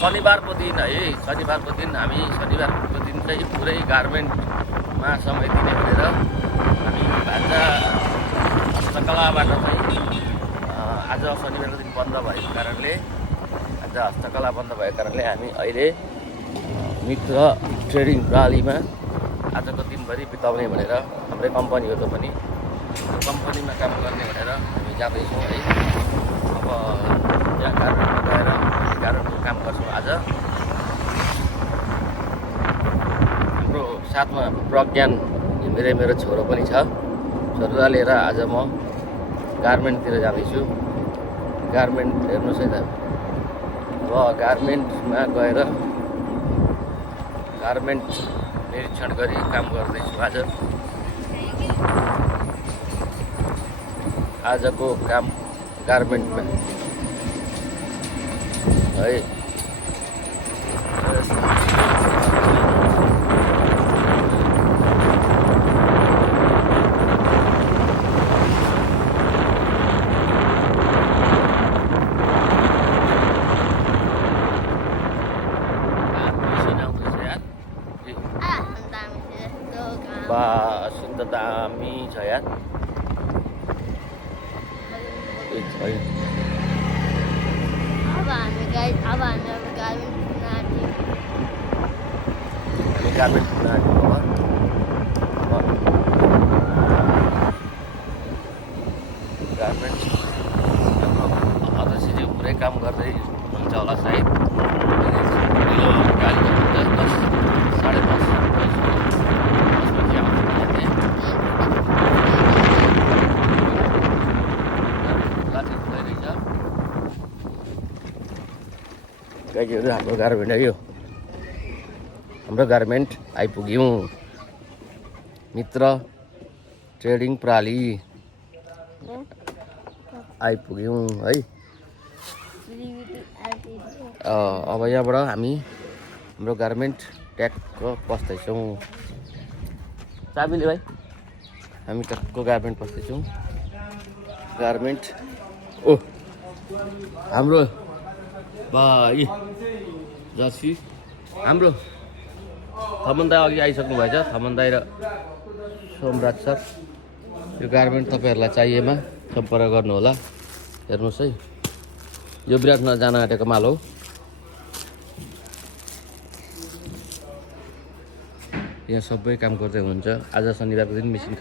शनिबारको दिन है, शनिबारको दिन हामी शनिबारको दिन चाहिँ पुरै गार्मेन्टमा समय दिने भनेर हामी भान्जा हस्तकलाबाट चाहिँ आज शनिबारको दिन बन्द भएको कारणले हस्तकला बन्द भएको कारणले हामी अहिले मित्र ट्रेडिङ प्रणालीमा आजको दिनभरि बिताउने भनेर हाम्रै कम्पनी हो त पनि कम्पनीमा काम गर्ने भनेर हामी जाँदैछौँ है। अब यहाँ गार्मेन्टमा गएर गार्मेन्टको काम गर्छौँ। आज हाम्रो साथमा प्रज्ञान मेरो छोरो पनि छ। छोरोलाई लिएर आज म गार्मेन्टतिर जाँदैछु। गार्मेन्ट हेर्नुहोस् है त, अब गार्मेन्टमा गएर गार्मेन्ट निरीक्षण गरी काम गर्दैछु। आजको काम गार्मेन्टमा है। Sudah dami saya. गार्मेन्ट अध्यक्षजी पुरै काम गर्दै हुन्छ होला सायद। गाडी 10 साढे 10 गाइजहरू हाम्रो गार्मेन्ट हो यो। हाम्रो गार्मेन्ट आइपुग्यौँ। मित्र ट्रेडिङ प्रणाली आइपुग्यौँ है। अब यहाँबाट हामी हाम्रो गार्मेन्ट ट्यागको पस्दैछौँ। चाबीले भाइ हामी ट्यागको गार्मेन्ट पस्दैछौँ। गार्मेन्ट हाम्रो भाइ जर्सी हाम्रो थमन दाई अघि आइसक्नु भएछ। थमन दाई र सोमराज सर। यो गार्मेन्ट तपाईँहरूलाई चाहिएमा सम्पर्क गर्नुहोला। हेर्नुहोस् है, यो विराटनगर जान आँटेको माल हो। यहाँ सबै काम गर्दै हुनुहुन्छ। आज शनिबारको दिन मेसिन